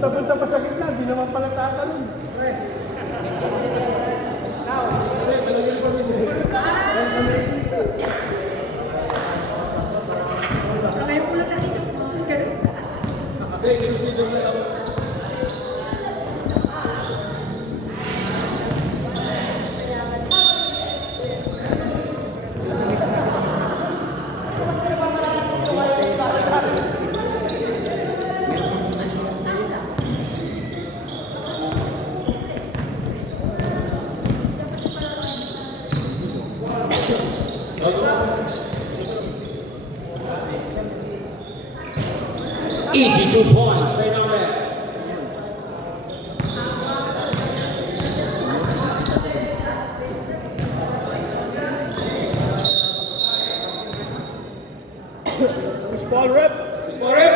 Punta-punta pa sa gitna, di naman pala tatalon. Ngayon ko lang nakita ko. Ganun. Easy 2 points, play number. Ball rep. Ball rep.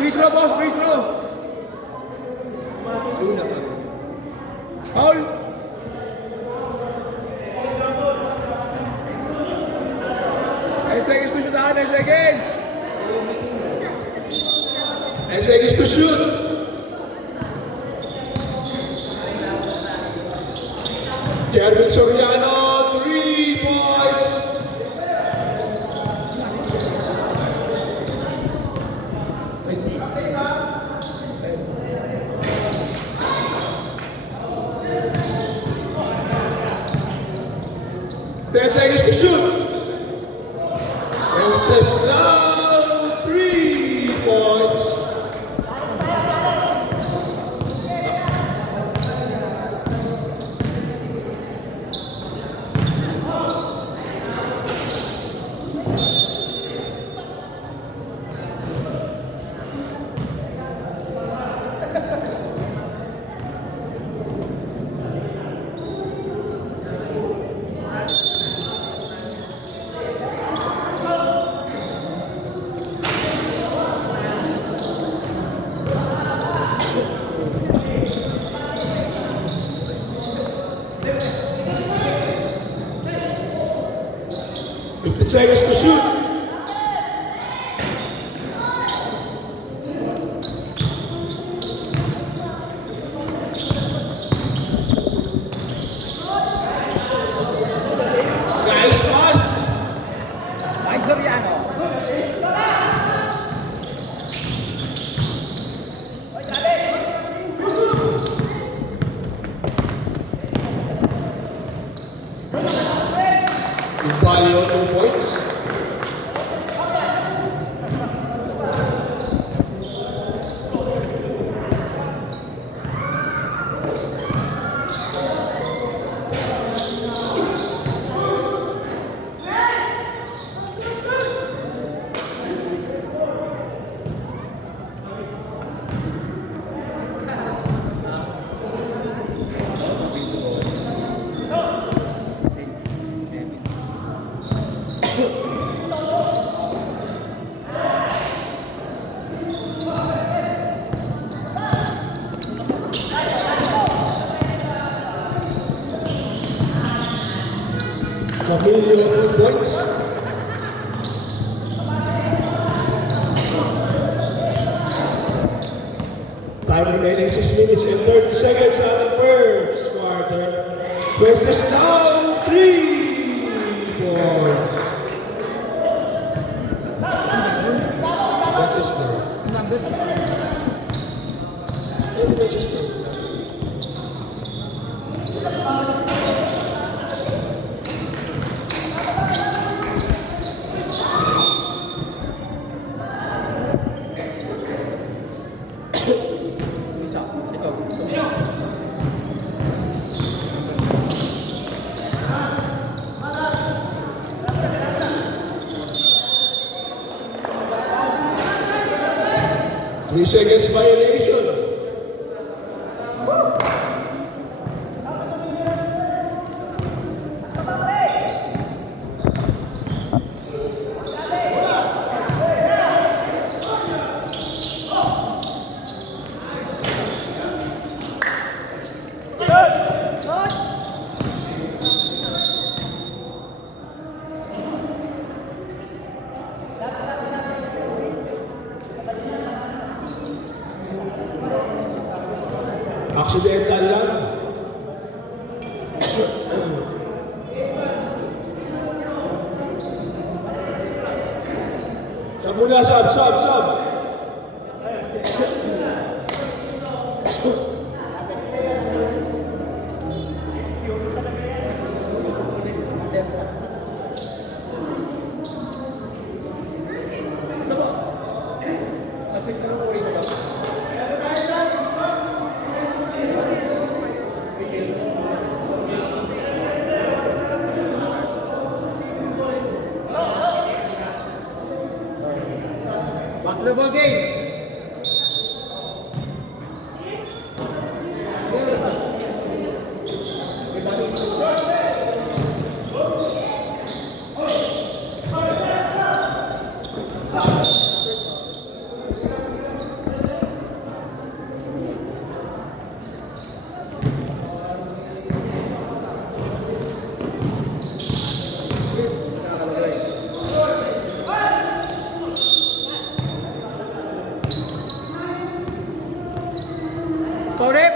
Free throw, boss, free throw. Foul. 9 seconds to shoot, 9 seconds. 9 seconds to shoot. Jervin Soriano, 3 points. Ten seconds to shoot. Now 3 points. Fifteen seconds to shoot. Guys, pass. Ay, Soriano. Value 2 points. Camilo, 2 points. Time remaining 6 minutes and 30 seconds on the first quarter. First is now 3 points. That's his third. That's his third. 3 seconds violation. Accidental lang. Sab muna, sab. Back to the ball game. Score.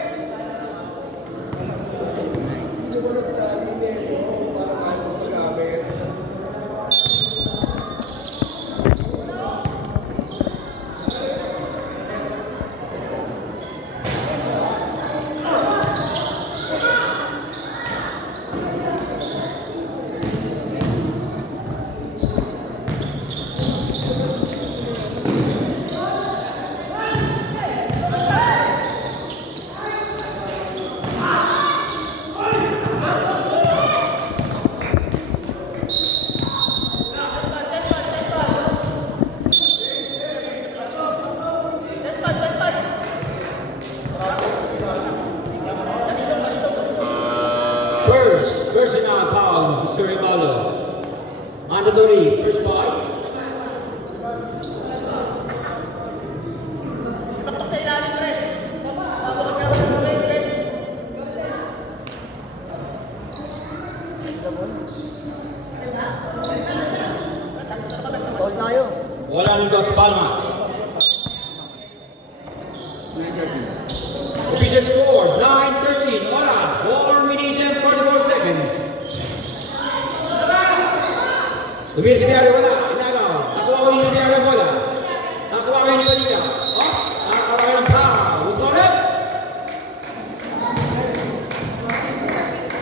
Personal foul, Mr. Rebalo. Mandatory, first foul. Wala ng Dos Palmas. Official score, 9-13. Oras, 4 minutes and 44 seconds. Tumir si Biari, wala. Inagaw. Nakuha ko ni Biari, wala. Nakuha ko ni Balika. Oh, nakakuha kayo ng foul. Who's going up?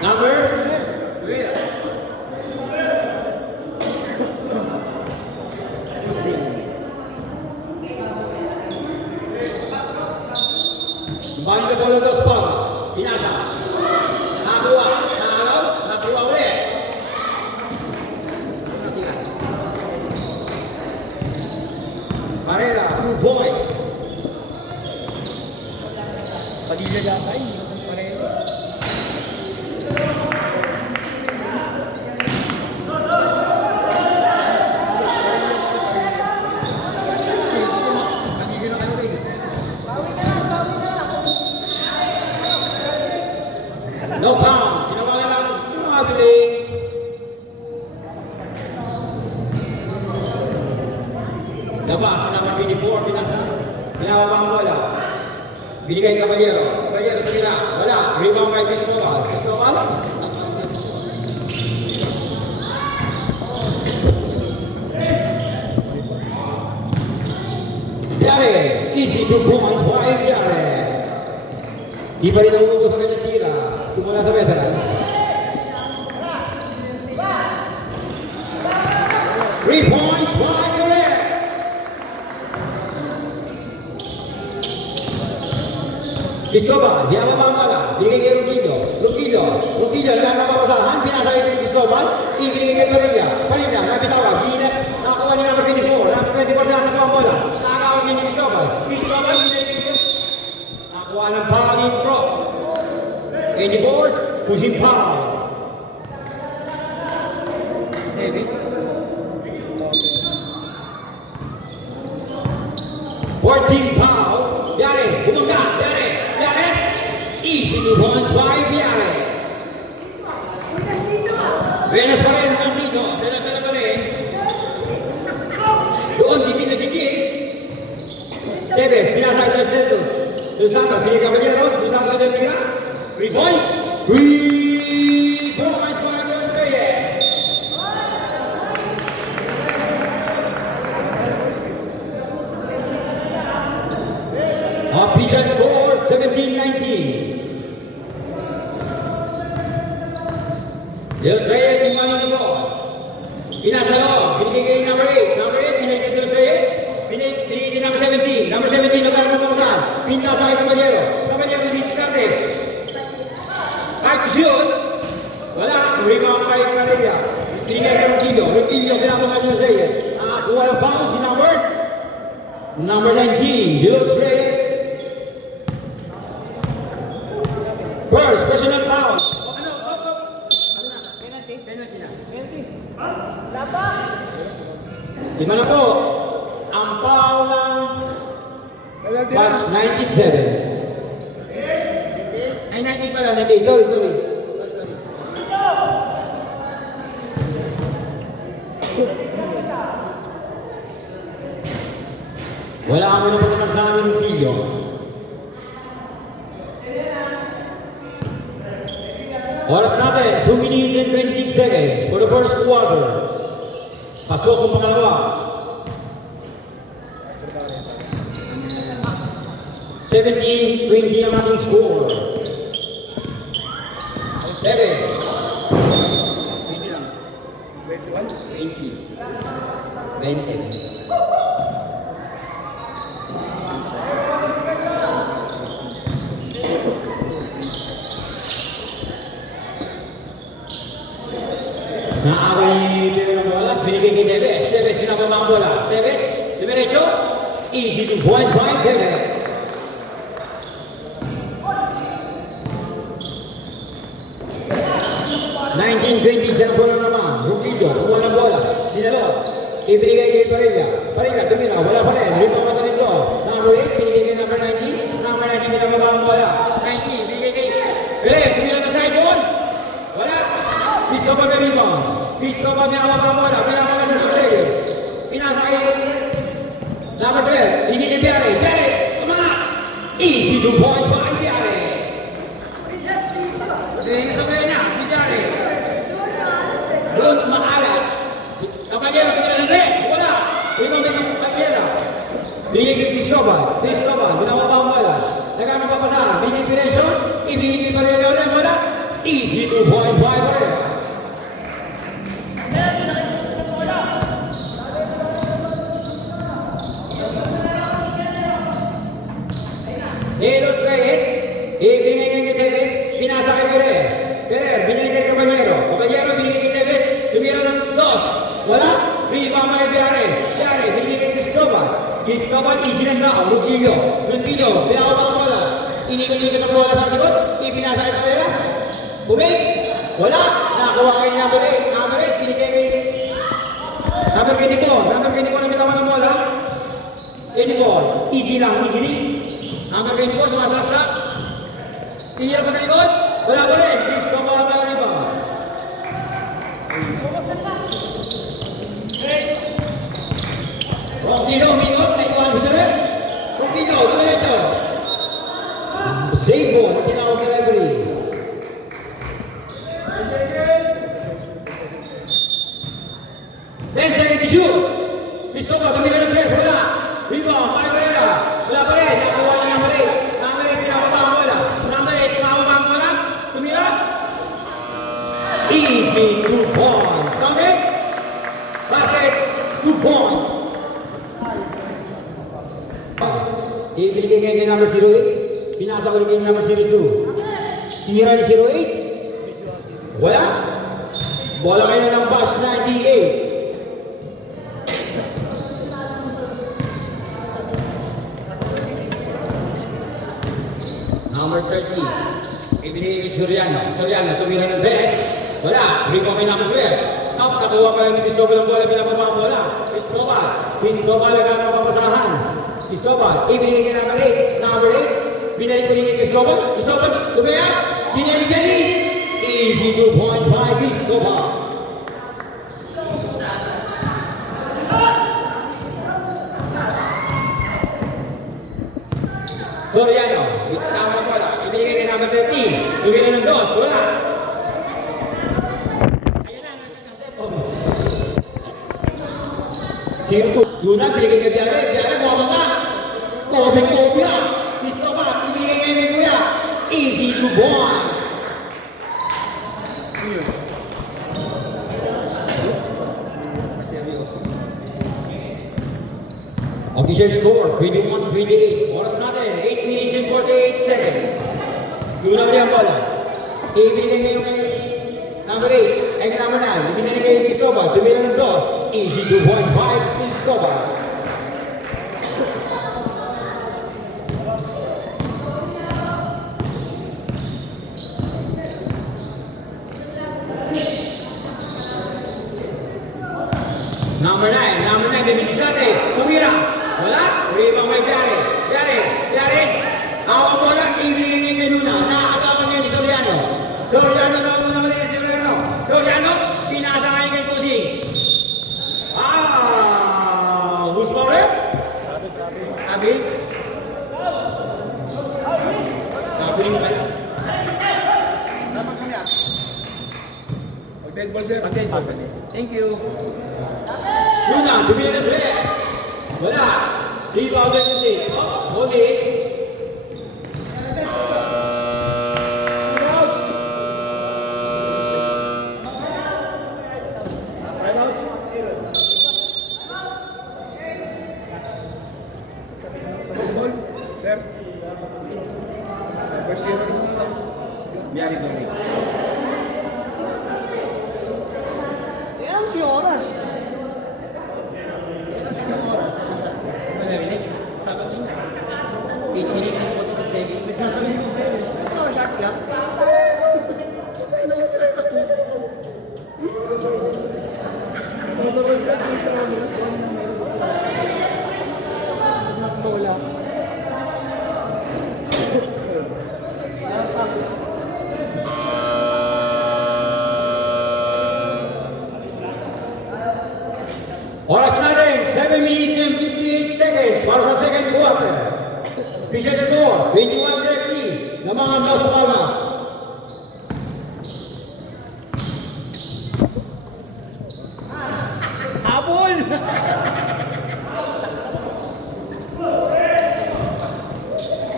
Number? 3. Balik ke bola Dos Palmas. Pinasa. Nakuha. Nakalaw. Nakuha ulit. Carrera, 2 points. Padilla yata yun. Pareho. Nagiging ano rin. No count. Tinawagan lang. Mabiling. Labas. Naman 24. Pinasa. Pinababa ang bola. Binigay Caballero. Caballero tumira. Wala. Rebound by Cristobal. Cristobal. Biare. 82 points by Biare. Di pa rin naubos sa kanyang tira. Simula sa veterans. 3 points by Biare. Cristobal, di apa bangala, binigay kay Ruquillo, lang ang mapapasahan, pinasa kay Cristobal, ibinigay kay Parilla, napitawag, nakuha niya number 24, number 24 na sa bola, nakakawin niya ni Cristobal, Gawa ng foul in pro. 84, pushing foul. Davis. 14 foul. Biare, bumangga. Biare. Easy 2 points by Biare. Venus pa rin ang dito. Dala pa rin. Doon, digig. Davis, pinasa ito Santos. Dos Santos, Pili Caballero. Dos Santos na tira. 3 points. 3 points by Los Reyes. Official score 17-19. Los Reyes yung money na po. Pinasa loob. Binigay kay number 8. Number 8, pinigay kay Los Reyes. Binigay kay number 17. Number 17, lugar mo pamusan. Pinta sa Caballero. Caballero, diskarte. 5 to shoot. Wala. Rebound pa yung Canilla. Binigay kay Rutillo. Rutillo, pinapasan Los Reyes. Nakakuha ng foul si number 19, Los Reyes. First, personal foul. Lima na po. Ang foul ng Penalty Batch na. 97. Ay, 98 pala. 98. Sorry. Wala kami na pagkakaglaan ng Rutillo. Oras natin, 2 minutes and 26 seconds for the first quarter. Pasok ang pangalawa. 17-20 ang ating score. 7. 20 lang. 20. Naaway pero ng bola, binigay kay Davis. Davis, pinababa ang bola. Davis, diretso. Easy to point by Davis. 19-20 siya ng bola naman. Rutillo, kumuha ng bola. Sinalo. Ibinigay kay Parilla. Parilla, tumira. Wala pa rin. Limang mata rin doon. Number 8, binigay kay number 19. Number 19, pinababa ang bola. 19, binigay kay Perez. Tumira na side doon. Wala. Pisto pa may rebound. Pisto pa may awag ang bola. Pinababa ng Perez. Pinasa kay number 12. Binigay kay Biare. Biare, kumanga. Easy to point by Biare. Hindi sa kanya, si Biare. Doon maalat. Caballero, wala. Ibang may Caballero. Binigay kay Cristobal, binababa ang bola. Nagkano papasahan, binigay Pirencio, ibigay pa rin ulit, wala. Easy 2 points by Barrera. Los Reyes, ibigay kay Davis, pinasa kay Perez. Perez, binigay kay Caballero. Caballero, binigay kay Davis, tumira ng 2. Wala. Rebound by Biare. Biare, binigay kay Cristobal. Cristobal, easy ng down. Rutillo, pinakabang ang bola. Inikot-ikot ang bola sa likod. Ipinasa kay Perez. Bumig. Wala. Nakakuha kay number 8. Number 8, binigay kay number 24. Number 24 na bitawan ng bola. 84. Easy lang, easy. Number 24, sumasaksak. Tinira pa sa likod. Wala pa rin. Cristobal ang rebound. Rutillo, minot, naiwan si Perez. Rutillo, dumiretso. Save ball, tinawag na referee. Then, second to shoot. Cristobal, tumira ng 3, wala. Rebound, by Barrera. Wala pa rin, nakuha na number 8. Number 8, pinababa ang bola. Number 8, pinababa ang bola. Tumira. Easy 2 points. Number 8. Basket, 2 points. Ibigay kay number 08. Pinasa ulit kay number 02. Tinira ni 08. Wala. Bola kayo ng Batch 98. number 30. Ibinigay kay Soriano. Soriano, tumira ng best. Wala. Rebound kay number 12. Up, nakuha pa rin ni Cristobal ang bola. Pinapabang bola. Cristobal. Cristobal agad ang papasahan. Cristobal. Ibinigay kay number 8. Number 8. Binalik ko rin kay Cristobal. Cristobal. Tumaya. Binalik kay ni. Easy 2 points by Cristobal. Soriano, tama bola, ibigay kay number 13, tumira ng 2, wala. Ayan na, Sirto, Yuna, binigay kay Biare, Biare, buwabang ka. Kobe-Kobe, Cristobal, ibigay kay Kuya, easy to boy. Official score, 21-28. Oras natin, 8 minutes and 48 seconds. Yun ang yung bola. Ibigay ngayon kay number 8, ay kay number 9. Ibigay kay Cristobal, tumira ng 2. Easy 2 points by Cristobal. Number 9, bibigay sa atin. Tumira. Wala. Rebound kay Biare. Biare. Awang bola. Ibigay niya kay Luna. Nakagawan niya ni Soriano. Soriano na muna mali si Soriano. Soriano. Pinasa kayo kay Kusing. Who's for it? Sabi. Sabi mo pala. Mag-dead ball, sir. Thank you. Luna, bibigay ng 3. Wala. Rebound kay Kusing. Huli. Sir. Number 0 na. Biari. Yan si oras. Nagtatanong mo ba yun? Ito, shot ka. Bola. Oras natin, 7 minutes and 58 seconds para sa second quarter. Official score, 21-30. Lamangan Las Palmas. Habol!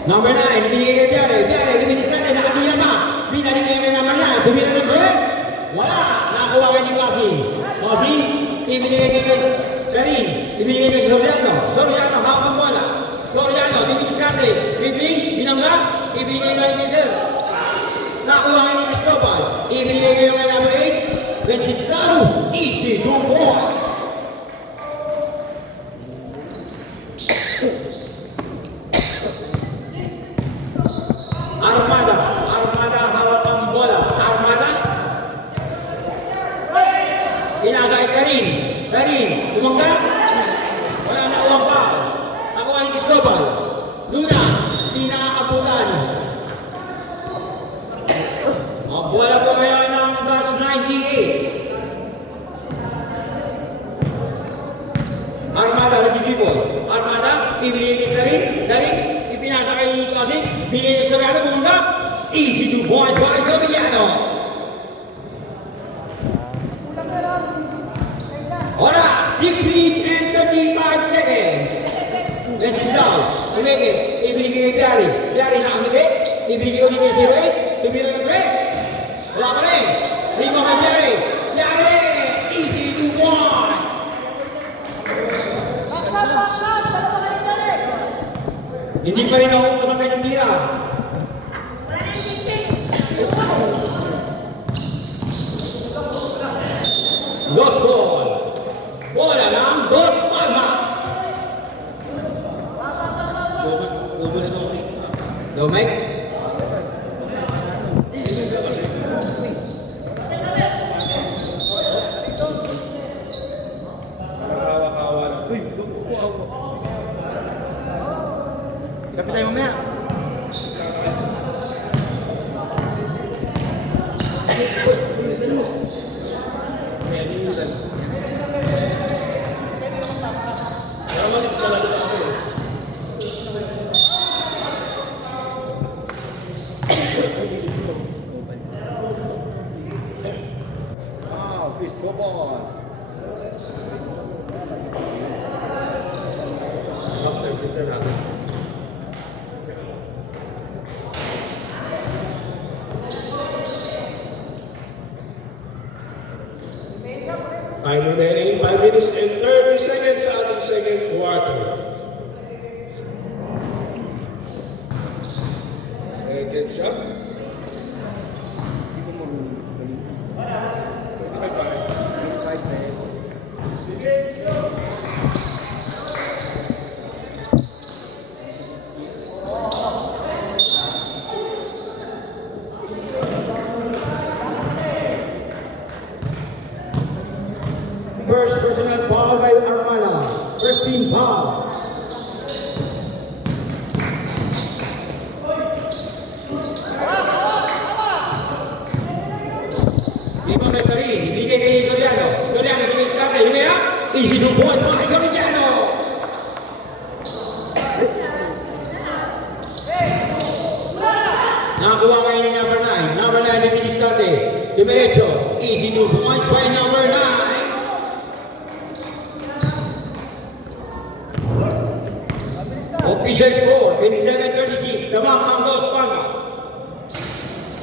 Number 9, binigay kay Biare. Biare, liminis natin, nakatira pa. Binalik kay number 9. Tumira ng dress. Wala. Nakuha kay ni Klasing. Klasing, ibinigay kay Karin. Ibinigay kay Soriano. Soriano, hawak bola. Soriano, liminis natin. Bibing, sinangga. Ibinigay kay Neder. Nakuha kay ni Cristobal. Ibinigay kay number 8. Vencislaro, easy to boy. Armada hawak ang bola. Armada. Pinagay Karin, umangga. Wala na uwang pa. Ako ang Cristobal. Luna, pinakabutan. Ang bola po ngayon ng batch 98. Armada, nag-dribble. Armada, ibinigay kay Karin, ipinasa kay Kasi, binigay sa Soriano, bumangga. Easy to boys by Soriano. Ora, 6 minutes and 35 seconds. Vencislao, ibinigay kay Biare. Biare nakamigay, ibinigay ulit kay 08, tumira ng press. Wala pa rin. Rebound kay Biare. Biare, easy to boys. Hindi pa rin ako kasangkay ng tira. Lost ball. Bola ng Dos Palmas. Domek. Wow, Cristobal. Kapten kita natin. Time remaining 5 minutes and 30 seconds sa ating second quarter. Second shot. First personal foul by Armada. First team foul. Lima metri, ibigay kay Soriano. Soriano, ibigay sa kanya. Yun na, easy to points by Soriano. Nakakuha kayo ni number 9. Number 9, ibigay sa kanya. Dimerecho, easy to points by number 9. Official score, 27-36. Tamang ang Los Palmas.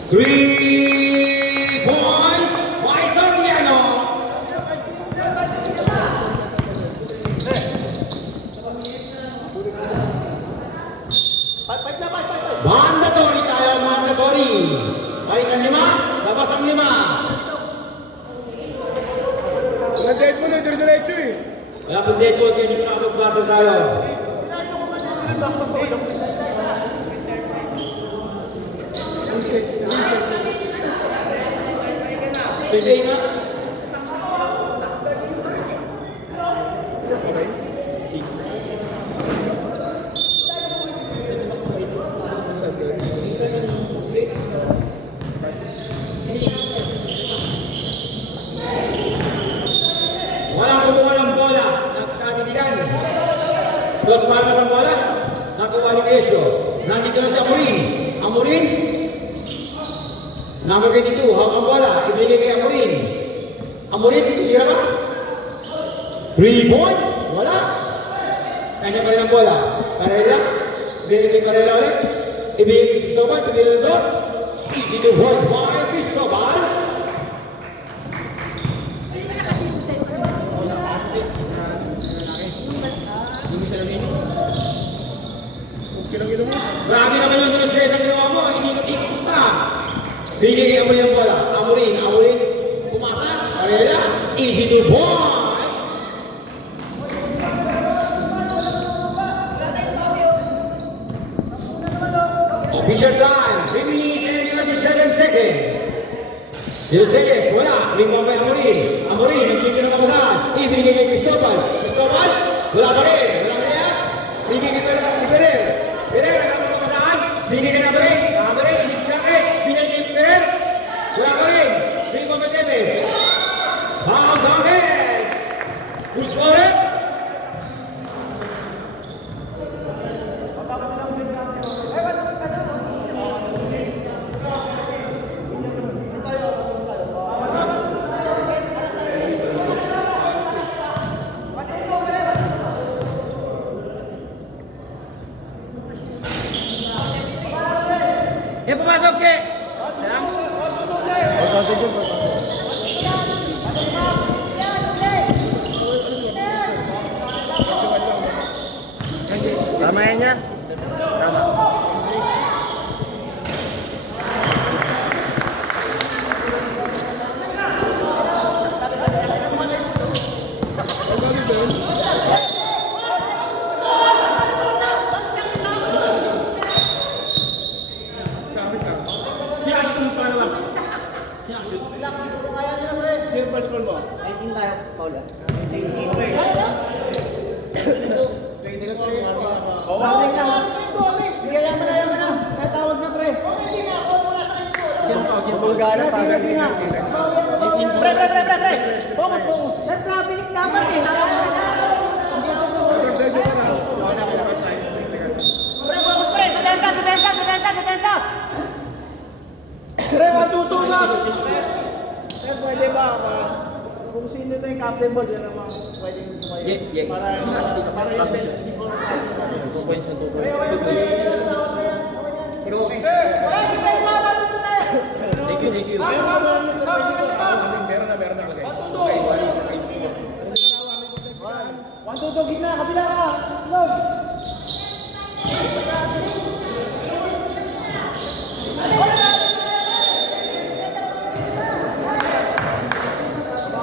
3 points by Soriano. Mandatory tayo, mandatory. Balik ang 5, labas ang 5. Nag-date mo na, dire-diretso eh. Wala pong dead ball, kaya hindi ko nakapagbasan tayo. Pwede nga. Walang kumuha ng bola. Nagkatitigan. Dos markas ang bola. Nakuha ni Besio. Nandito na si Amorin. Amorin. Number 22. Hawak ang bola. Ibigay kay Amorin. Amorin. Tira ba? 3 points. Wala. Kanya pa rin ang bola. Parela. Ibigay kay Parela ulit. Ibigay kay Cristobal. Ibigay ng dos. Easy to points by Cristobal. Sino na kasi yung sa'yo? Grabe naman yung stress ang ginawa mo. Inikot-ikot ka. Bigay kay Amorin ang bola. Amorin. Amorin. Pumasok. Parela. Easy to point. Official time. 3 minutes and 37 seconds. 0 seconds. Wala. Lima pa Amorin. Amorin. Nagtigil ng kabataan. Ibigay kay Cristobal. Cristobal. Wala pa rin. Wala pa rin. Bigay kay Perer. Perer. Nagkakaroon ng kabataan. Bigay kay Nabarin. Nabarin. Bigay siya kay. Bigay kay Perer. Wala pa rin. Bigay pa Matebe. Foul down head. Who scored it? Pumasok ke! Tama yan niya. Tama. Sino ba school mo? 19 tayo, Paula. 19. Bawalik na. Sige, yaman na. May tawag na, pre. Bulgara, sige nga. Pre. Focus. Nag-traveling dapat eh. Pre, focus pre. Depensa. Pre, matutunan. Pre, pwede ba? Kung sino na yung captain ball, yun naman pwedeng tumayo. Para yung best. 2 points na 2 points. Pero okay. Pre, depensa. Matutunan. Thank you. Meron na kalagay. One, two, gitna, kabila ka. Log.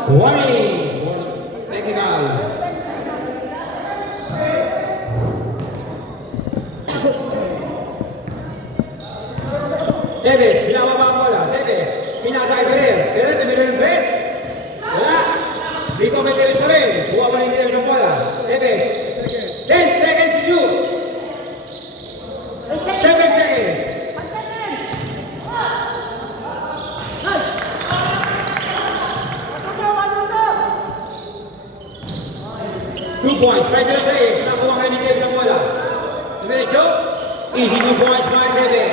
Warning! Technical. Davis, binababa ang bola. Davis, pinasa kay Pereira. Pereira, tumira ng tres. Wala. Dito may Davis pa rin. Buha pa rin Davis ang bola. Davis. 10 seconds to shoot. 7 seconds. 2 points. Right to the place. Nakuha kayo ni Davis ang bola. Diretso. Easy 2 points by Davis.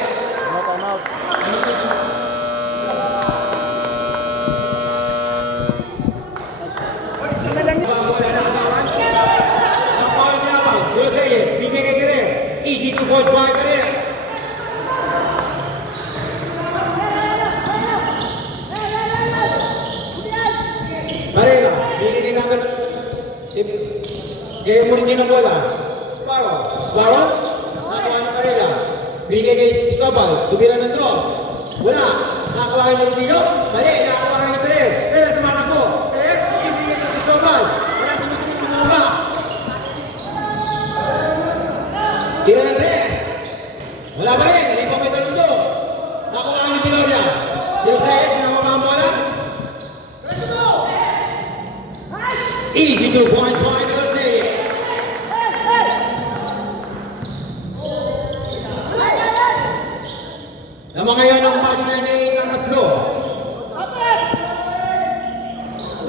Easy 2 points by Pereira. Pereira, binigay namin. Kaya mo rin ng bola. Sparrow. Nakuha ni Pereira. Binigay kay Stobal. Tumira ng 2. Wala. Nakuha kayo ng Rutino. Mali. Nakuha kayo ni Pereira. Pereira, tumatakbo. Pereira, ibigay kay Stobal. Wala tumutulong. Tira ng 3. Wala pa rin. Hindi pa may talundo. Nakuha kayo ni Piloria. Tira 3. Pinamama ang bola. Easy 2 points by Piloria. Naman ngayon ang match na ini ng 3.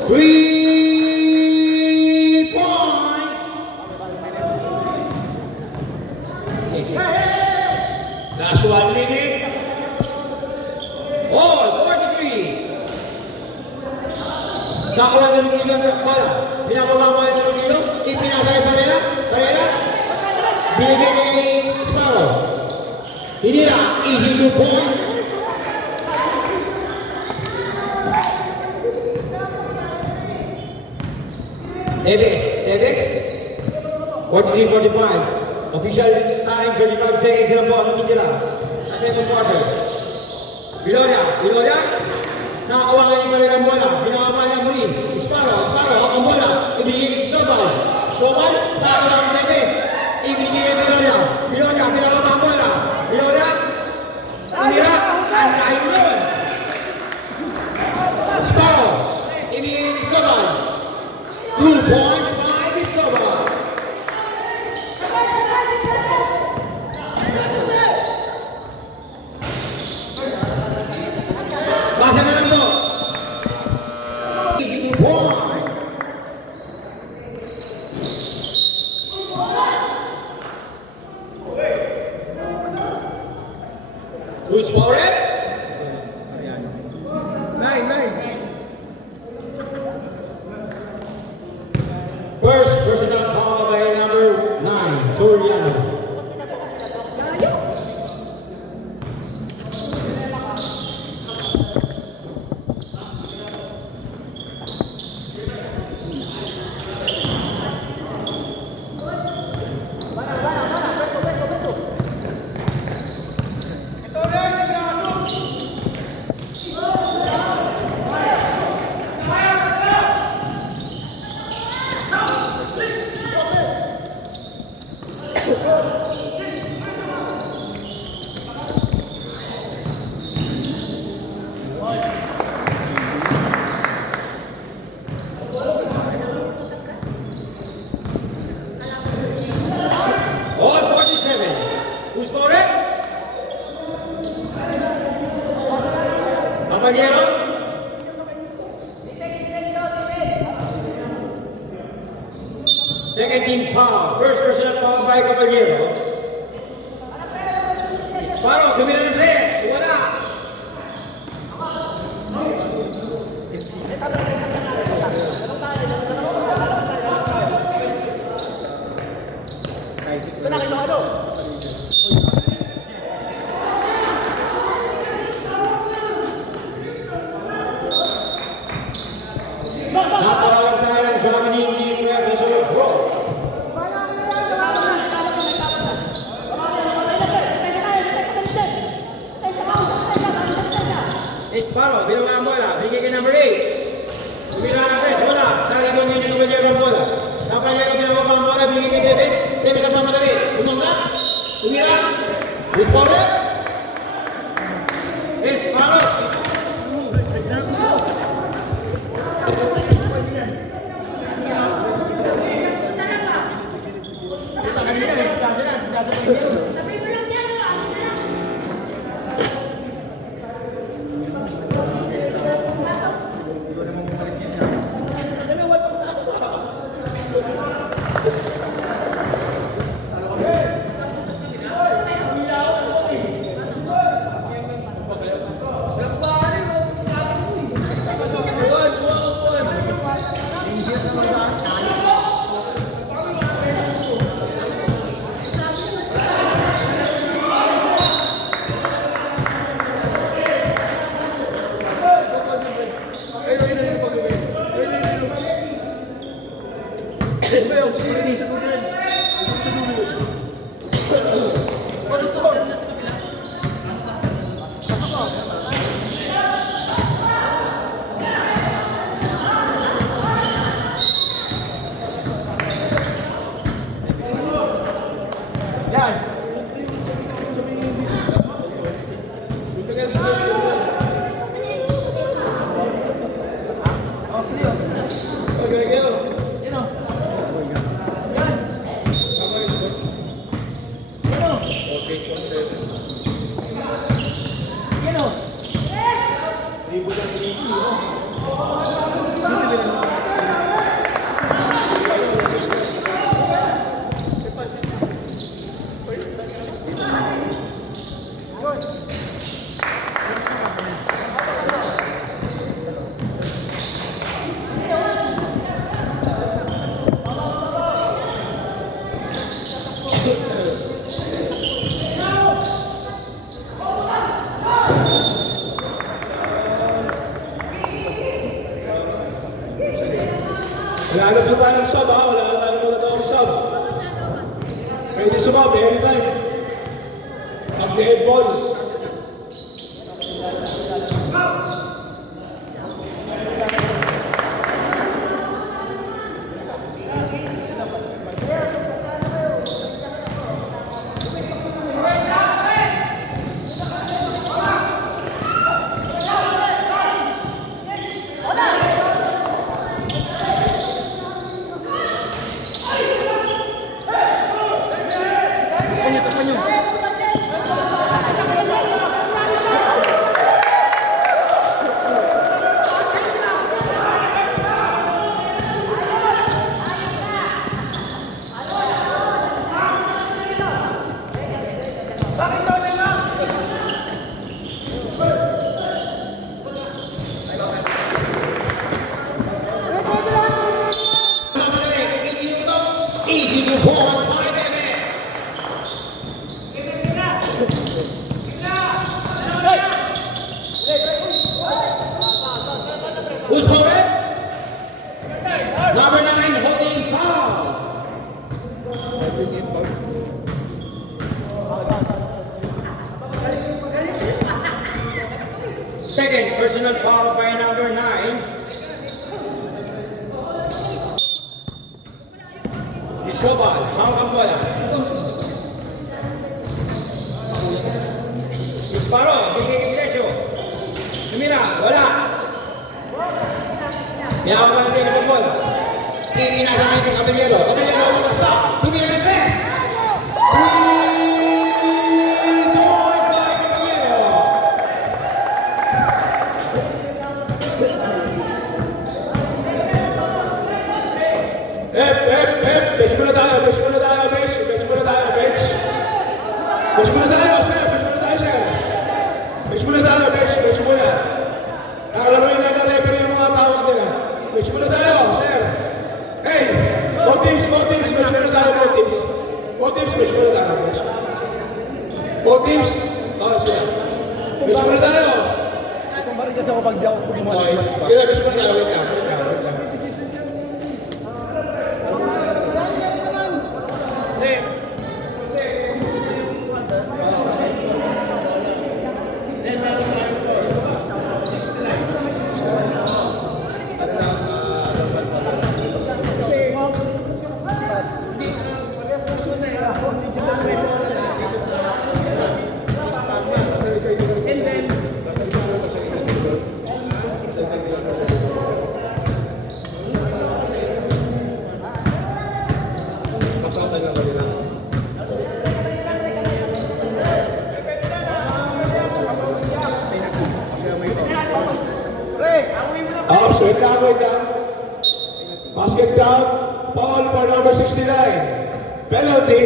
3 points. Last 1 minute. All 43. Nakuha ng Rutino ang bola. Pinababa mo ng Rutino. Ipinasa kay Pereira. Binigay kay Sparrow. Hinira. Easy 2 points. Davis. 43-45. Official time, 35 seconds lang po ang natitira. Sa second quarter. Piloria. Nakakuha kayo ni Pereira ang bola. Pinakapa niya muli. Sparrow. Ang bola. Ibigay kay Stobal. Nakakuha ni Davis. Ibigay kay Piloria. Pinakapa ang bola. Piloria. Umira. Ang tayo yun. Sparrow. Ibigay kay Stobal. 2 points by Stobal. Basa na lang po. 2 points. Who's for it? 9. First personal foul by number 9, Soriano. Caballero. Second team foul. First personal foul by Caballero. Sparrow, tumira ng 3. Wala. Natawagan tayo ng governing team representative Bro. Sparrow, bilang ang bola. Bigay kay number 8. Tumira ng 3. Wala. Sari mo ngayon ng Caballero ang bola. Caballero binababa ang bola. Bigay kay Davis. Davis ang pamadali. Tumangga. Tumira. Sparrow. Sparrow. Wala na po tayong sub ha, wala na tayong sub. Pwede sumab, anytime. Pag dead ball. Easy to ball by Davis. Who's for it? Number 9 holding foul. Second personal foul by number 9. Escobar, hawak ang bola. Sparrow, bigay kay Iglesia. Tumira, wala. Pinawag ang din ang bola. Ipinasa natin kay Caballero. Caballero, stop. Tumira ng 3. 3-point by Caballero. Bench muna tayo, bench muna tayo, bench. Bench muna tayo, bench. Bench muna tayo, sir. Bench muna tayo, sir. Bench muna tayo, bench. Bench muna. Nakalaroin na na-referee yung mga tawag nila. Bench muna tayo, sir. Hey! Both teams, bench muna tayo, both teams. Both teams, bench muna tayo, bench. Both teams. Oh, siya. Bench muna tayo. Kung bakit kasi ako pag di ako Okay. bumalik. Sige, bench muna tayo. Wait lang. Ops, wait lang. Basket count, foul for number 69. Penalty.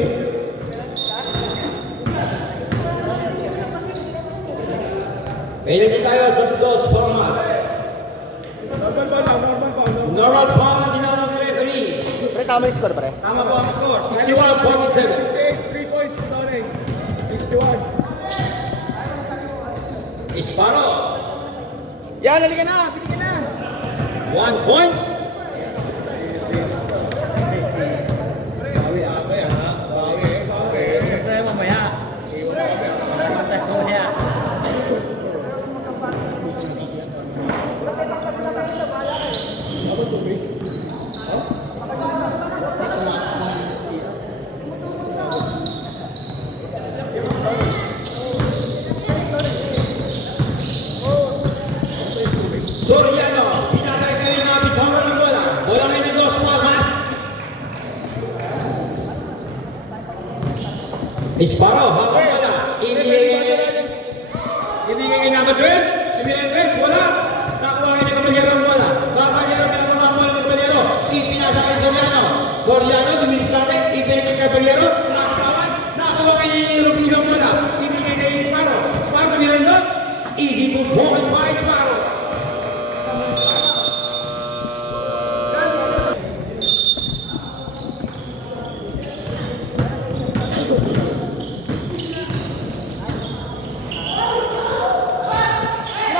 Penalty tayo sa Dos Formas. Normal foul na tinawag ng referee. Pre, tama yung score, pre. Tama po ang score, 61-47. Okay, 3 points, Tony. 61. Isparo, Yan, halika na. Halika na. 1 points. Bawi, ha? Bawi. Tayo mamaya. Tayo mamaya. Soriano, pinatay kayo na bitawan ng bola. Bola ngayon ng Dos Formas. Isparo, habang bola. Ibigay kay number 12. Si Miren wala. Nakuha kayo ng Caballero ang bola. Caballero, pinapama ang bola ng Caballero. Ipinasa kay Soriano. Soriano, dumilis natin. Ibigay kay Caballero. Nakatawan. Nakuha kayo ng Rubino ang bola. Ibigay kay Isparo. Isparo, Miren easy move points by Isparo.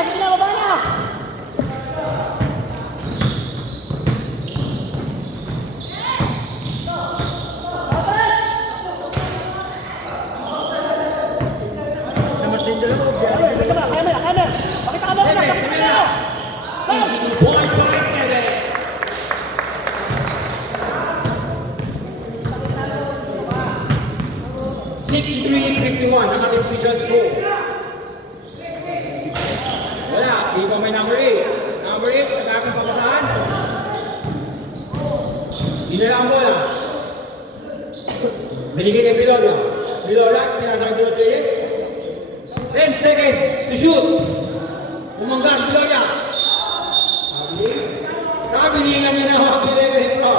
Sige na, baba na. Camera. Pakita ka muna. Points by Kevin. Ang ating official score. Wala, hindi pa may number 8. Number 8, nagkakang papasahan. Dinala ang bola. Binigay kay Viloria. Viloria, pinasakay doon sa Reyes. 10 seconds to shoot. Umanggas Viloria. Kabilingan niya na ang referee pro.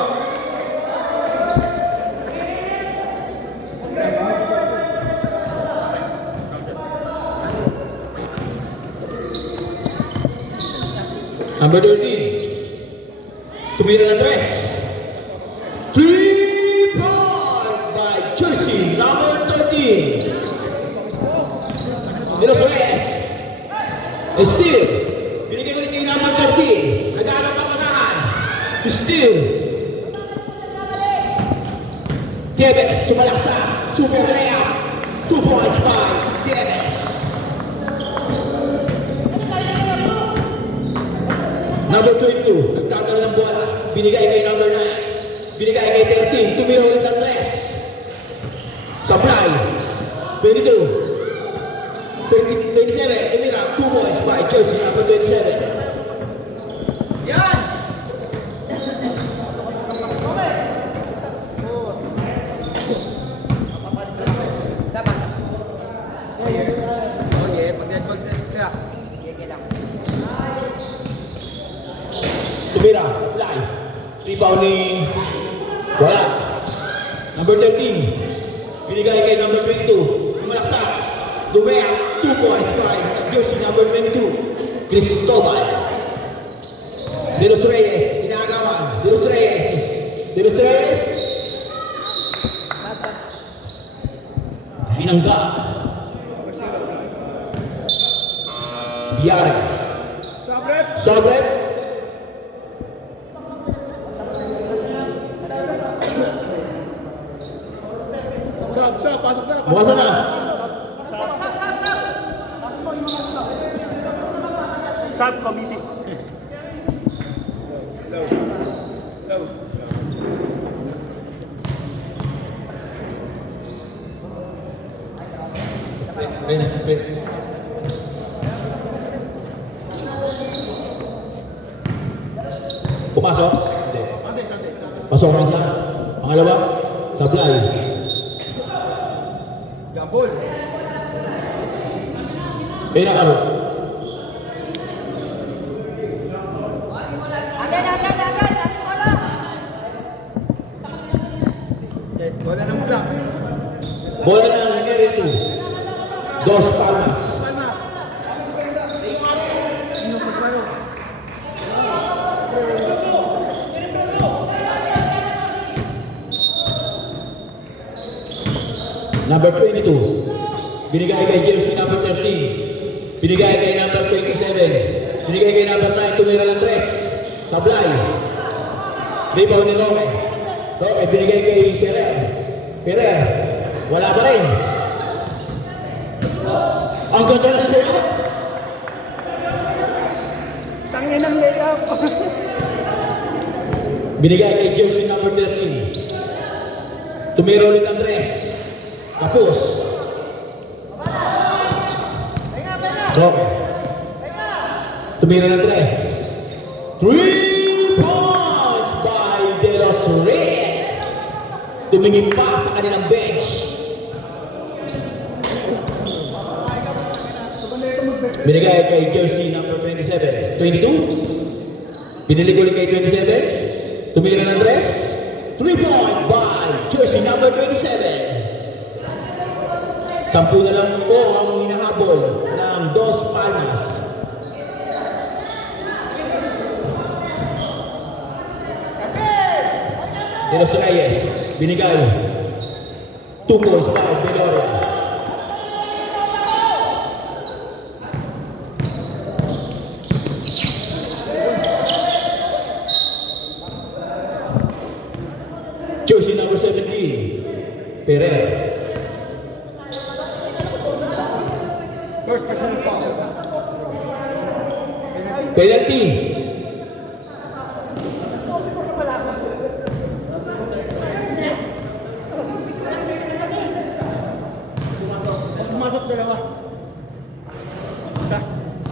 Number 13. Tumira ng 3. 3-point by jersey number 13. Nilo Flores. Steal. Binigay ulit kay number 13. Naghanap ang manahan. Steal. Tevez, sumalaksa. Super layup. 2 points by Tevez. Number 22, nagtatalo ng bola. Binigay kay number 9. Binigay kay 13. Tumira ulit ang 3. Supply. 22. 27. Tumira. 2 points by jersey number 27. Yan! Okay, pag-content ka. Tumira. Fly. Rebound ni Wala. Number 13. Binigay kay number 22. Malaksak. Dumea. 2 points by jersey number 22. Cristobal. De Los Reyes. Inagawan. De Los Reyes. De Los Reyes. Binangga. Biyari. Sabret. Sobret. Sab, pasok na. Bukasan na. Sub committee. Low. Low. Pumasok? Hindi. Pasok na siya. Pangalawa, sablay. Jambol. Pinakaro. Wala na mula. Bola na ang Herito. Dos Palmas. Number 22. Binigay kay jersey number 13. Binigay kay number 27. Binigay kay number 9. Tumira ng 3. Sablay. Rebound ni Roque. Roque, binigay kay Ferrer. Ferrer. Wala pa rin. Ang ganda ng layup. Tangin ang layup. Binigay kay jersey number 13. Tumira ulit ang 3. Tapos. Roque. Tumira ng 3. 3 points by De Los Reyes. Tumingin pa sa kanilang bench. Binigay kay jersey number 27. 22. Binili ko ulit kay 27. Tumira ng 3. 3-point by jersey number 27. 10 na lang po ang hinahabol ng Dos Palmas. De Los Reyes, binigay 2 points by Beloria. Jersey number 17, Ferrer. First personal foul. Penalty. Pumasok dalawa.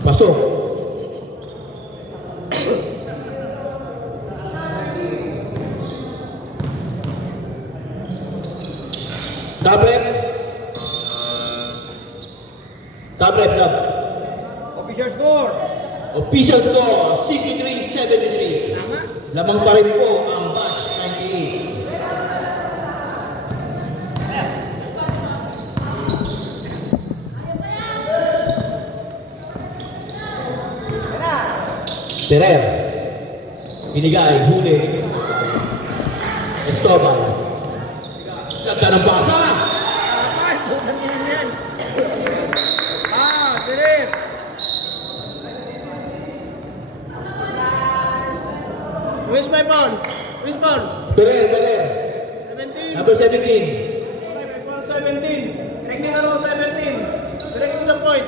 Pasok. Sabret. Sabret, sab. Official score. Official score, 63-73. Tama. Lamang pa rin po ang batch 98. Ferrer. Binigay, huli. Estobal. Ganda ng basa. Ay, bukan yan. Direct. Where's my ball? Where's ball? Ferrer. 17. Number 17. 17. Technical roll 17. Direct to the point.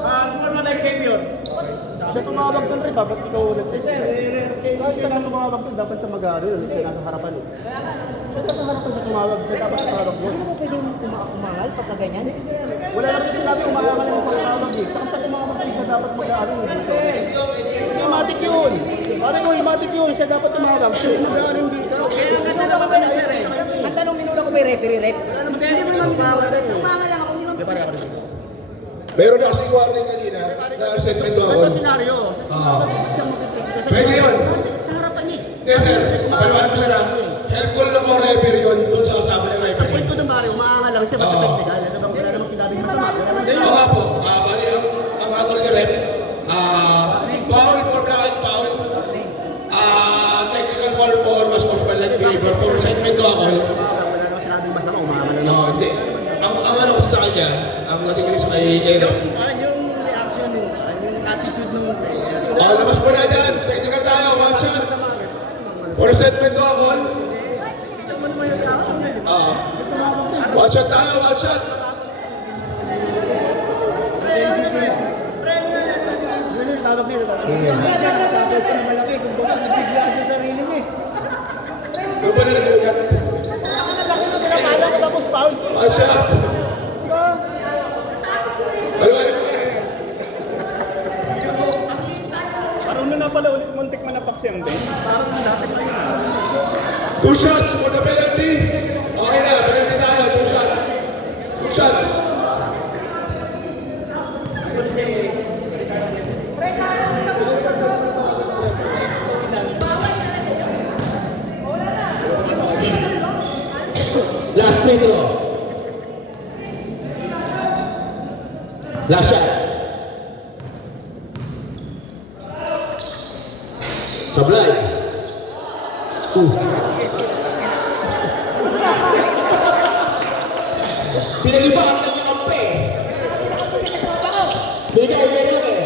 Small man like game yun. Siya tumawag doon rin, bakit ikaw ulit? Sir, Kahit kasi tumawag doon, dapat siya mag-aaral, siya nasa harapan eh. Siya nasa harapan siya tumawag, siya dapat sa harap yun. Hindi mo pwedeng umangal pagka ganyan? Wala lang siya sinabi, umayaman lang sa tawag eh. Tsaka siya tumawag doon, siya dapat mag-aaral eh. Imatic yun. Pare ko, imatic yun, siya dapat tumawag. Siya mag-aaral dito. Kaya ang ganda naman ba niya, sir eh? Ang tanong minuna ko may referee rep. Hindi mo naman tumawag eh. Umangal lang ako, hindi mo. Meron na kasi warning kanina na segmento Ito ako. senaryo. Siya tumawag, siya mag-aaral. Pwede yun. Sa harapan niya. Yes, sir. paliwanag ko siya na, helpful na mo referee yun doon sa kasama ng referee. Point ko ng Mario, umaangal lang siya, bakit Oo. technical? Ano bang wala namang sinabing masama? Wala namang Oo nga po, bali ang hatol ni Rep, foul for black foul, technical foul for mas sportsmanlike behavior, for resentment to ako. wala namang sinabing masama, umaangal lang. No, hindi. Ang ano kasi sa kanya, ang natingin sa kay Rep, Yung reaction mo, yung attitude mo. labas po na dyan, technical tayo, one shot. For resentment to ako. One shot tayo, one shot. Yun yung tawag nila. Tapos na malaki, kung baga nabigla sa sarili niya. Ano ba na nag-ugat? Laki na tinapala ko tapos foul. One shot. Paliwanag ko. Parang na pala ulit muntik manapak siyang din. Two shots for the penalty. Okay na, penalty tayo. Two shots. Two shots. Last free throw. Last shot. Sablay. Pinag-ibaan ng mga kampe. Binigay kayo lang eh.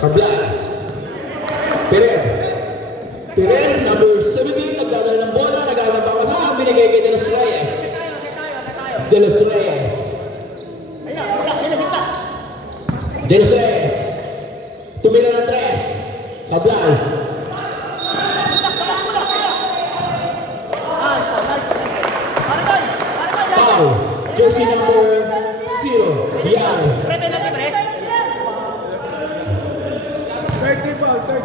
Sablay. Pirer, number 17, nagdadala ng bola, nagdadala ng papasahan, binigay kay De Los Reyes. De Los Reyes. De Los Reyes. Tumira ng 3. Sablay. Foul. Jersey number 0. Bial.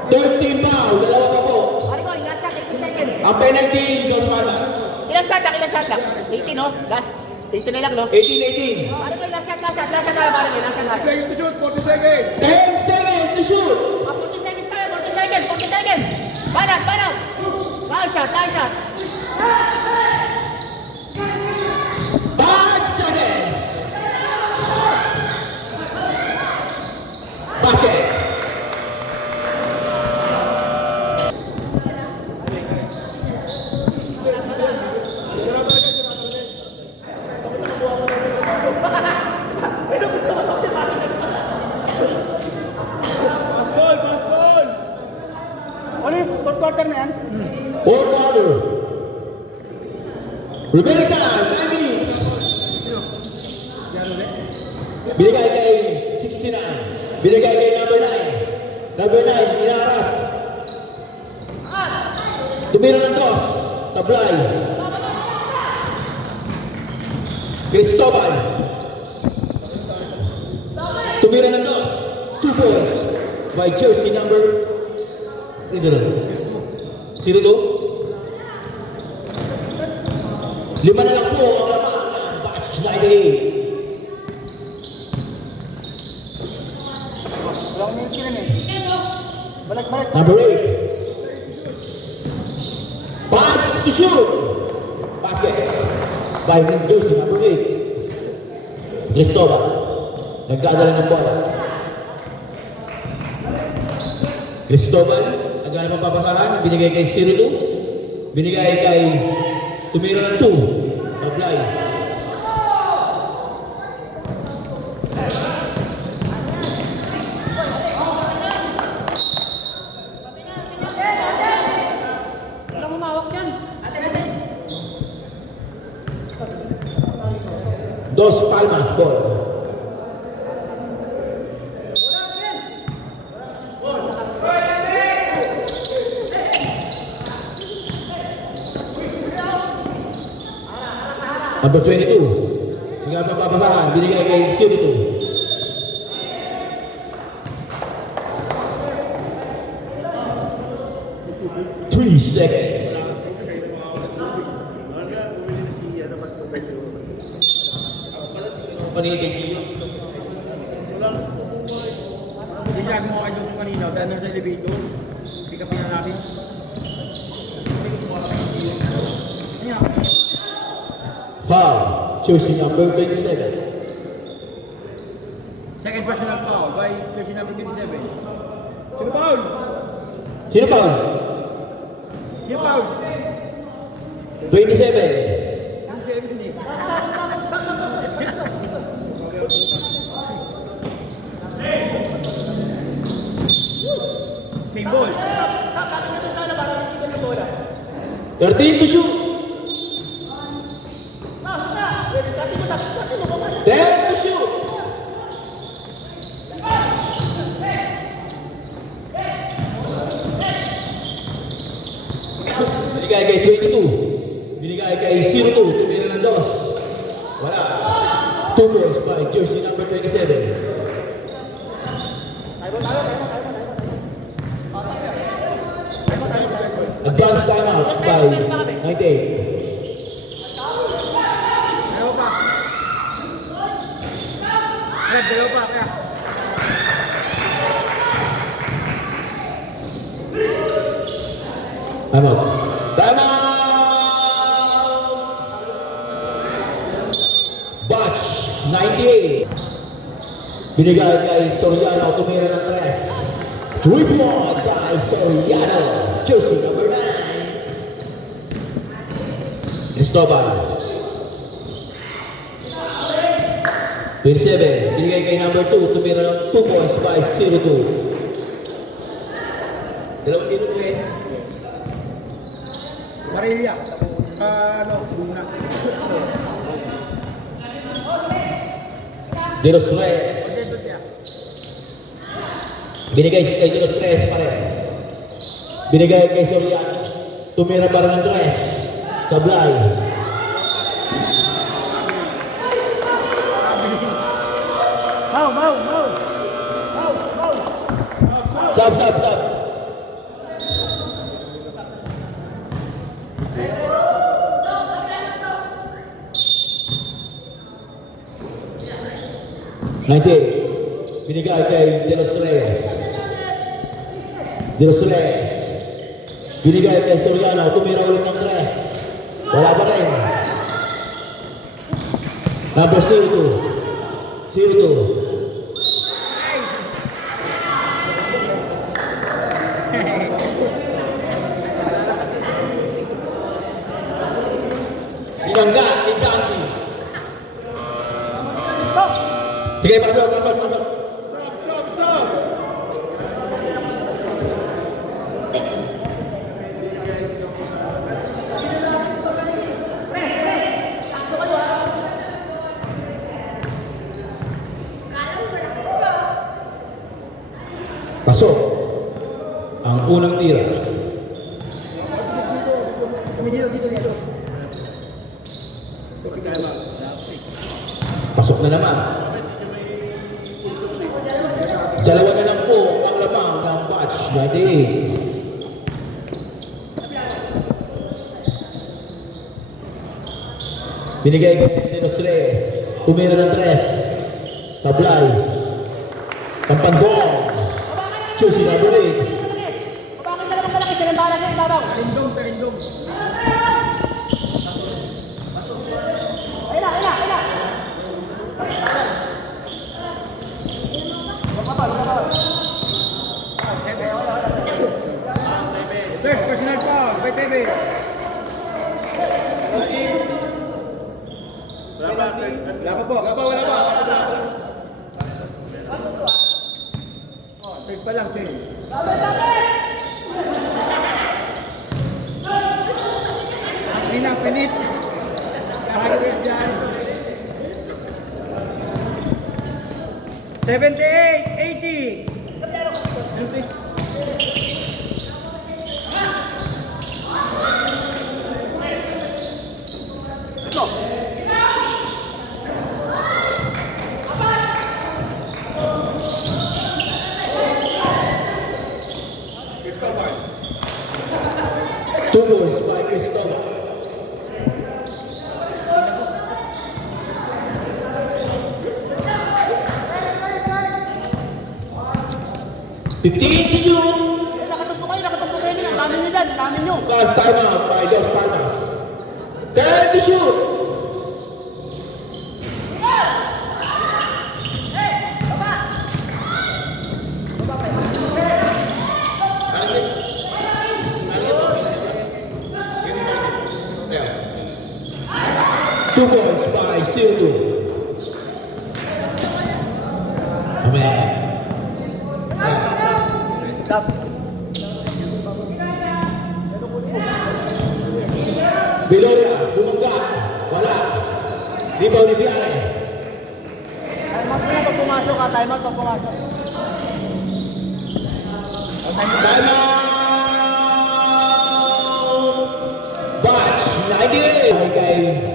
13 foul. Dalawa pa po. Ang penalty, Dos Palmas. Ilang shot lang? 18, no? Last. 18 na lang, no? 18-18. Pare ko, last shot tayo, pare ko, last shot tayo. 10 seconds to shoot, 40 seconds. 10 seconds to shoot. 40 seconds tayo, 40 seconds. Banat. Last shot. 5 seconds. Basket. Pass ball! Ano yung fourth quarter na yan? Fourth quarter. Remaining time, 9 minutes. Binigay kay 69. Binigay kay number 9. Number 9, inaras. Tumira ng dos. Sablay. Cristobal. Tumira ng dos. 2 points by jersey number 02. Lima na lang po ang laman ng Batch 98. Walang minutes yun eh. Balik. Number 8. Pass to shoot. Basket. By jersey number 8. Cristobal. Nagdadala ng bola. Cristobal. Nagdadala ng papasahan. Binigay kay 02. Binigay kay tumira ng 2. Sablay. Dos Palmas ball. Number 22. Hindi pa papasahan. Binigay kay 02. Three seconds. Panigay kay Gio. sinabi mo kay Dukong kanina, dahil nasa elevator, pick up na natin. Foul. Jersey number 27. Second personal foul by jersey number 27. Sino foul? Sino foul? Sino foul? 27. Yung 7 eh. Same ball. Tapos ito sana para receive ng bola. 13 to shoot. Dati mo, 10 to shoot. Binigay kay 22. Binigay kay 02. Tumira ng dos. Wala. 2 points by jersey number 27. Advanced timeout by 98. Dalawa pa. Dalawa pa, kaya. Timeout. Timeout! Batch 98. Binigay kay Soriano, tumira ng 3. 3-point kay Soriano. Jersey number 9. Cristobal. 27. Binigay kay number 2, tumira ng 2 points by 0-2. Dalawa 0-2 eh. Marilya. Luna. De los Reyes. Binigay kay De los Reyes pa rin. Binigay kay Soriano. Tumira pa rin ng 3. Sablay. Sab. 98. Binigay kay De los Reyes. De los Reyes. Binigay kay Soriano. Tumira ulit ng 3. Wala pa rin. Number 02. 02. Binangga ni Dante. Sige, pasok. Stop. Pasok. Ang unang tira. Dito. Pasok na naman. Dalawa na lang po ang lamang ng batch 98. Binigay ko De los Reyes. Tumira ng 3. Sablay. Tampandong. Jersey number 8. Bakit na naman malaki sila bala sa ibabaw? Terindong. Ayun. First personal foul by TV. Wala pa. Third pa lang, third. Pinit. Hardware dyan. 78, 80. Two points by Cristobal. 15 to shoot. Nakatumpo kayo nila. Dami nyo dyan, dami nyo. Last time out by Dos Palmas. 10 to shoot. Two points by Sildu. Amen. Biloria, bumangga. Wala. Di ba Oliviane? Time out muna pag pumasok ka, time out pag pumasok. Time out! Batch 98! Kay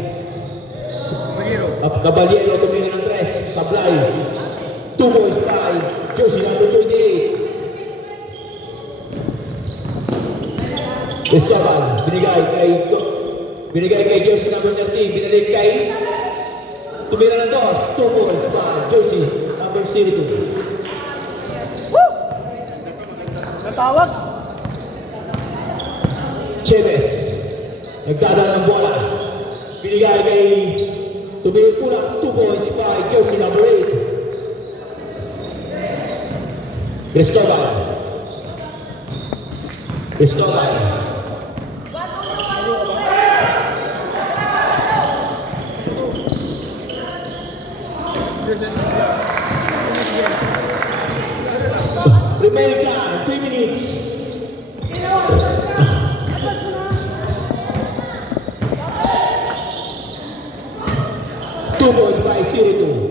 Caballero tumira ng 3. Sablay. 2 points by Josie number 28. Esteban, binigay kay Josie number 13. Binalik kay tumira ng 2. 2 points by Josie number 02. Natawag. Chavez, nagdadala ng bola. Binigay kay tumira kulang 2 points by Josie number 8. Cristobal. Remaining time, 3 minutes. Two points by Siritu.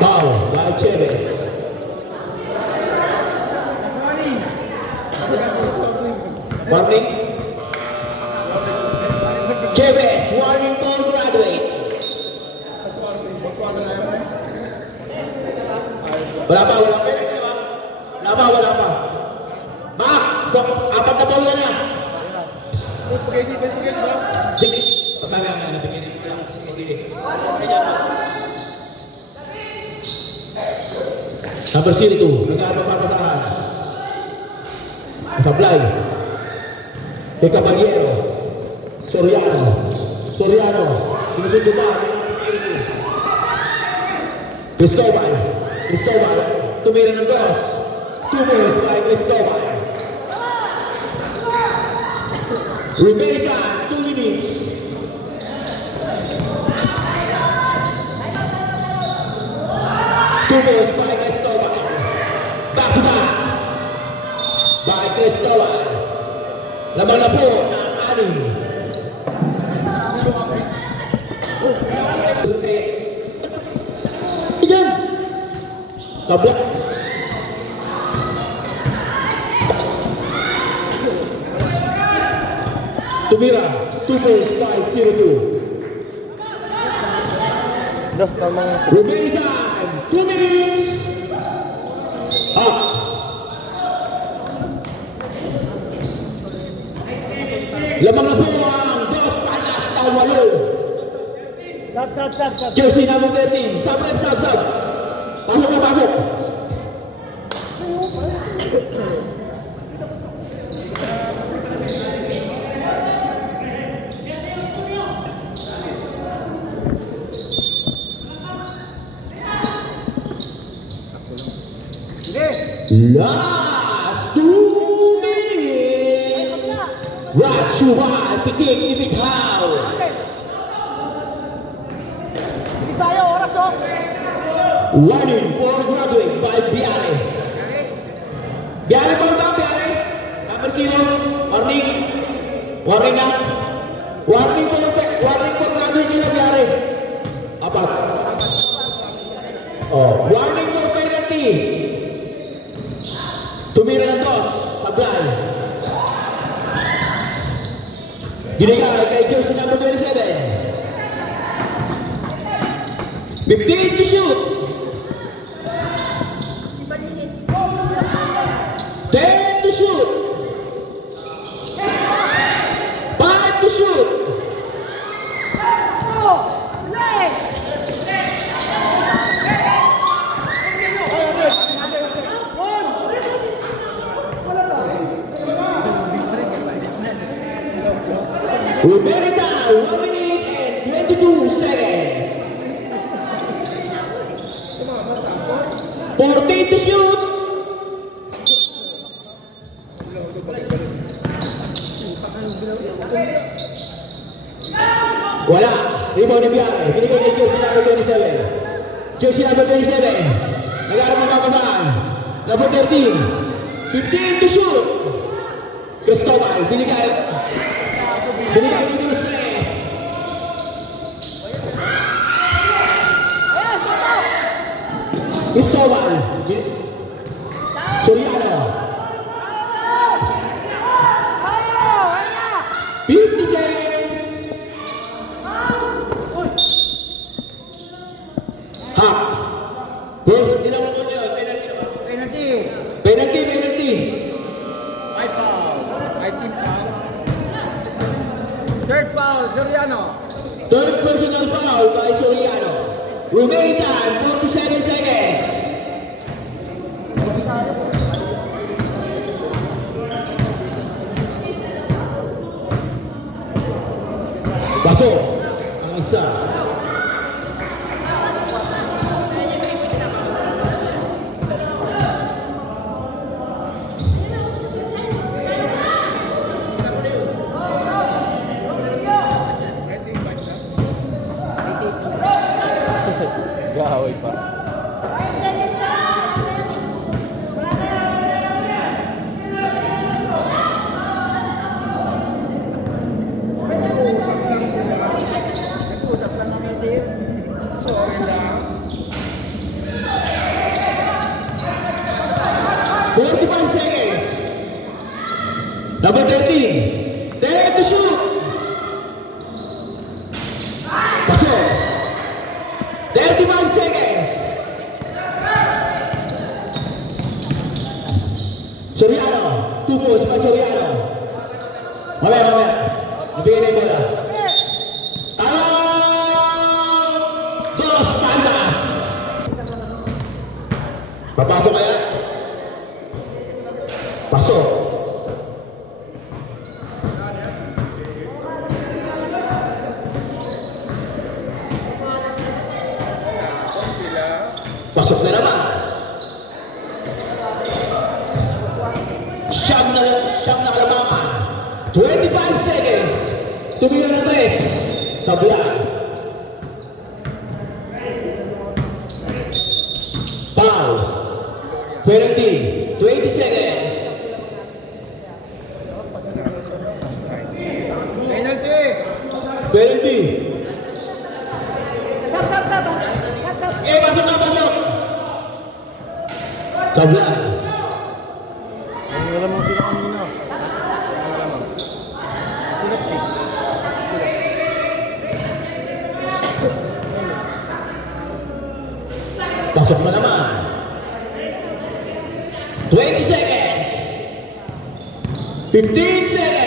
Foul by Chavez. Warning. Chavez, warning ball graduate. Wala pa. Wala pa. Mak, apat na ball na. Spaghetti ba? Sige. Pagkagang nabigyan ko lang. Sige. Number 02, nagkakapapasahan. Sablay. Kay Caballero. Soriano. Sinusunod na. Cristobal. Tumira ng 2. 2 points by Cristobal. Remaining time, 2 minutes. Two points by Cristobal. Back to back. By Cristobal. Lamang na po ang 6. Iyan. Kabla. Tumira. 2 points by 02. Remaining time, 2 minutes. Up. Lamang na po ang Dos Palmas ng 8. Sab. Jersey number 13. Sub. Pasok. Last 2 minutes. Ratsuhan, pitik ni Bitaw. Bilis tayo, oras oh. Warning for graduate by Biare. Biare pa ba? Biare? Number 0. Warning na. Warning for graduate na Biare. Apat. Oh, warning for penalty. Tumira ng 2. Sablay. Binigay kay jersey number 27. 15 to shoot. 10 to shoot. 5 to shoot. Remaining time 1 minute and 22 seconds. 14 to shoot. Wala. Rebound ni Biare. Binigay kay jersey number 27. Jersey number 27. Nag-aarap ng papasahan. Number 13. 15 to shoot. Cristobal. Binigay kay Los Reyes. Cristobal. Soriano. 50 seconds. Half. First, ilang mo yun? Penalty. 5 foul. 5 team foul. Third foul, Soriano. Third personal foul by Soriano. Remaining time, 47 seconds. Pasok ang isa. Gaway pa. Sorry lang. 45 seconds. Number 13. Dare to shoot. Pasok. 35 seconds. Soriano. 2 points by Soriano. Mamaya. Nabigay na yung bola. Tama! Dos Pandas. Papasok kaya? Pasok. Pasok na naman. Siyam na kalamangan. 25 seconds. Tumira ng 3. Sablan. Foul. Penalty. 20 seconds. Penalty. Pasok. Sablan. Nalamang sila kanina. Pasok na naman. 20 seconds. 15 seconds.